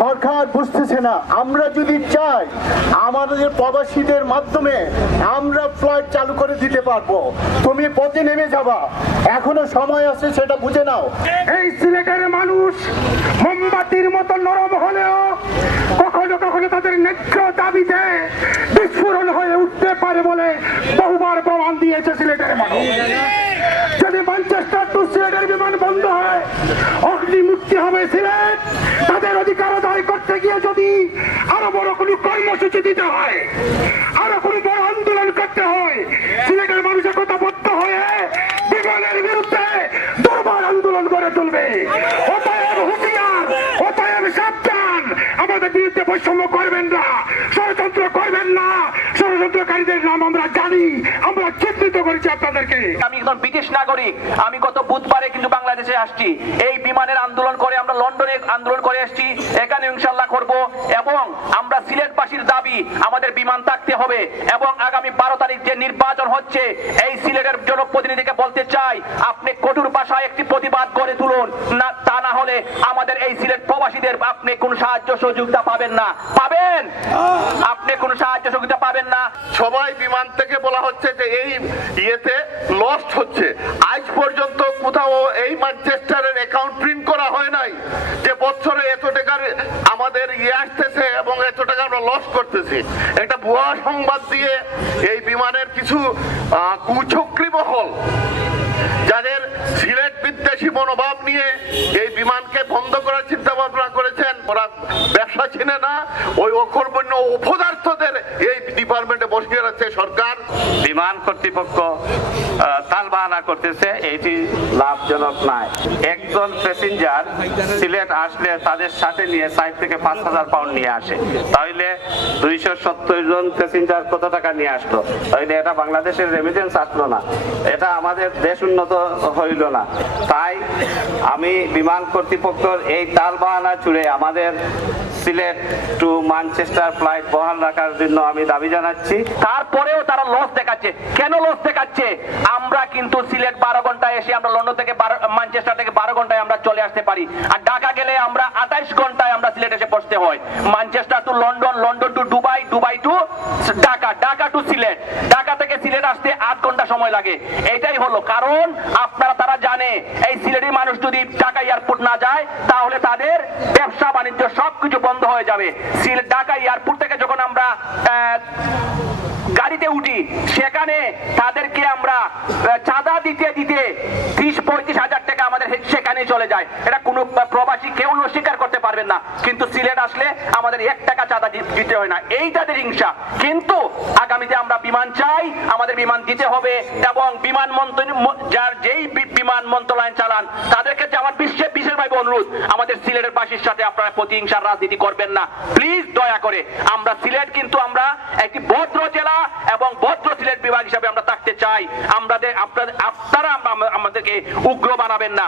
সরকার বুঝতেছে না। আমরা যদি চাই আমাদের প্রবাসীদের মাধ্যমে আমরা ফ্লাইট চালু করে দিতে পারব। তুমি পথে নেমে যাবা। এখনও সময় আছে, সেটা বুঝে নাও। এই সিলেটের মানুষ মোমবাতির মতো নরম হলেও কখনো কখনো তাদের ন্যায্য দাবিতে বিস্ফোরণ হয়ে উঠতে পারে বলে বহুবার প্রমাণ দিয়েছে সিলেটের মানুষ। যদি ম্যানচেস্টার টু সিলেটের বিমান বন্ধ হয় অগ্নি মুক্তি হবে সিলেট। তাদের অধিকার আদায় করতে গিয়ে যদি আরও বড় কোনো কর্মসূচি দিতে হয়, আরও কোনো বড় আন্দোলন করতে হয়, সিলেটের মানুষ একতাবদ্ধ হয়ে বিমানের বিরুদ্ধে দুর্বার আন্দোলন গড়ে তুলবে। অতএব হুঁশিয়ার, অতএব সাবধান। আমাদের বিরুদ্ধে বৈষম্য করবেন না, ষড়যন্ত্র করবেন না। ষড়যন্ত্রকারীদের নাম আমরা জানি আপনাদেরকে। আমি একজন ব্রিটিশ নাগরিক আমি গত বুধবারে কিন্তু বাংলাদেশে আসছি। এই বিমানের আন্দোলন করে আমরা লন্ডনে আন্দোলন করে এসেছি। এখানে ইনশাল্লাহ করব এবং আমরা সিলেটবাসীর দাবি আমাদের বিমান থাকতে হবে এবং আগামী বারো তারিখ যে নির্বাচন হচ্ছে এই সিলেটের জনপ্রতিনিধিকে বলতে চাই আপনি কঠোর ভাষায় একটি প্রতিবাদ করে তুলুন। না তা না হলে আমাদের এই সিলেট প্রবাসীদের আপনি কোন সাহায্য সহযোগিতা পাবেন না। পাবেন? আপনি কোন সাহায্য সহযোগিতা পাবেন না। সবাই বিমান থেকে বলা হচ্ছে যে এই ইয়েতে লস্ট হচ্ছে। আজ পর্যন্ত কোথাও এই ম্যানচেস্টারের অ্যাকাউন্ট প্রিন্ট করা হয় নাই যে বছরে এত টাকার আমাদের ইয়ে আসতেছে এবং এত টাকা আমরা লস করতেছি। একটা ভুয়া সংবাদ দিয়ে এই বিমানের কিছু কুচক্রী মহল, যাদের সিলেট বিদ্বেষী মনোভাব নিয়ে এই বিমানকে বন্ধ করার চিন্তা ভাবনা করেছেন। ওরা ব্যবসা চিনে না, ওই অপদার্থদের এই ডিপার্টমেন্টে বসিয়ে রাখছে সরকার। বিমান কর্তৃপক্ষ তালবাহানা করতেছে, এটি লাভজনক নয়। একজন প্যাসেঞ্জার সিলেট আসলে তাদের সাথে নিয়ে সাইড থেকে পাঁচ হাজার পাউন্ড নিয়ে আসে। তাহলে দুইশো সত্তর জন প্যাসেঞ্জার কত টাকা নিয়ে আসলো? তাহলে এটা বাংলাদেশের রেমিটেন্স আসলো না। এটা আমাদের দেশ উন্নত হইল না। তাই আমি বিমান কর্তৃপক্ষের এই তালবাহানা চুড়ে আমাদের সিলেট টু ম্যানচেস্টার ফ্লাইট বহাল রাখার জন্য আমি দাবি জানাচ্ছি। তারপরেও তারা লস দেখাচ্ছে। কেন লস দেখাচ্ছে? আমরা কিন্তু সিলেট বারো ঘন্টায় এসে আমরা লন্ডন থেকে ম্যানচেস্টার থেকে বারো ঘন্টায় আমরা চলে আসতে পারি। আর ঢাকা গেলে আমরা আঠাইশ ঘন্টায় আমরা সিলেট এসে পৌঁছতে হয়। Manchester to London London to Dubai Dubai to Dhaka Dhaka to Sylhet. Dhaka থেকে সিলেট আসতে আট ঘণ্টা সময় লাগে। এটাই হলো কারণ আপনারা, তারা জানে, এই সিলেটি মানুষ যদি ঢাকা এয়ারপোর্ট না যায়, তাহলে তাদের ব্যবসা, বাণিজ্য সবকিছু বন্ধ হয়ে যাবে। সিল ঢাকা এয়ারপোর্ট থেকে যখন আমরা গাড়িতে উঠি, সেখানে তাদেরকে আমরা চাঁদা দিতে দিতে ত্রিশ পঁয়ত্রিশ হাজার টাকা আমাদের সেখানে চলে যায়। এটা কোনো প্রবাসী কেউ অস্বীকার করতে পারবেন না। কিন্তু সিলেট আসলে আমাদের এক টাকা চাঁদা দিতে হয় না। এই তাদের হিংসা। কিন্তু আগামীতে আমরা বিমান চাই, আমাদের বিমান দিতে হবে এবং বিমান মন্ত্রী যার যেই বিমান মন্ত্রণালয় চালান, তাদের ক্ষেত্রে আমার বিশ্বে বিশেষভাবে অনুরোধ, আমাদের সিলেটের বাসীর সাথে আপনারা প্রতিহিংসার রাজনীতি করবেন না। প্লিজ দয়া করে, আমরা সিলেট কিন্তু আমরা একটি ভদ্র জেলা এবং ভদ্র সিলেট বিভাগ হিসাবে আমরা থাকতে চাই। আমাদের আপনারা আমাদেরকে উগ্র বানাবেন না।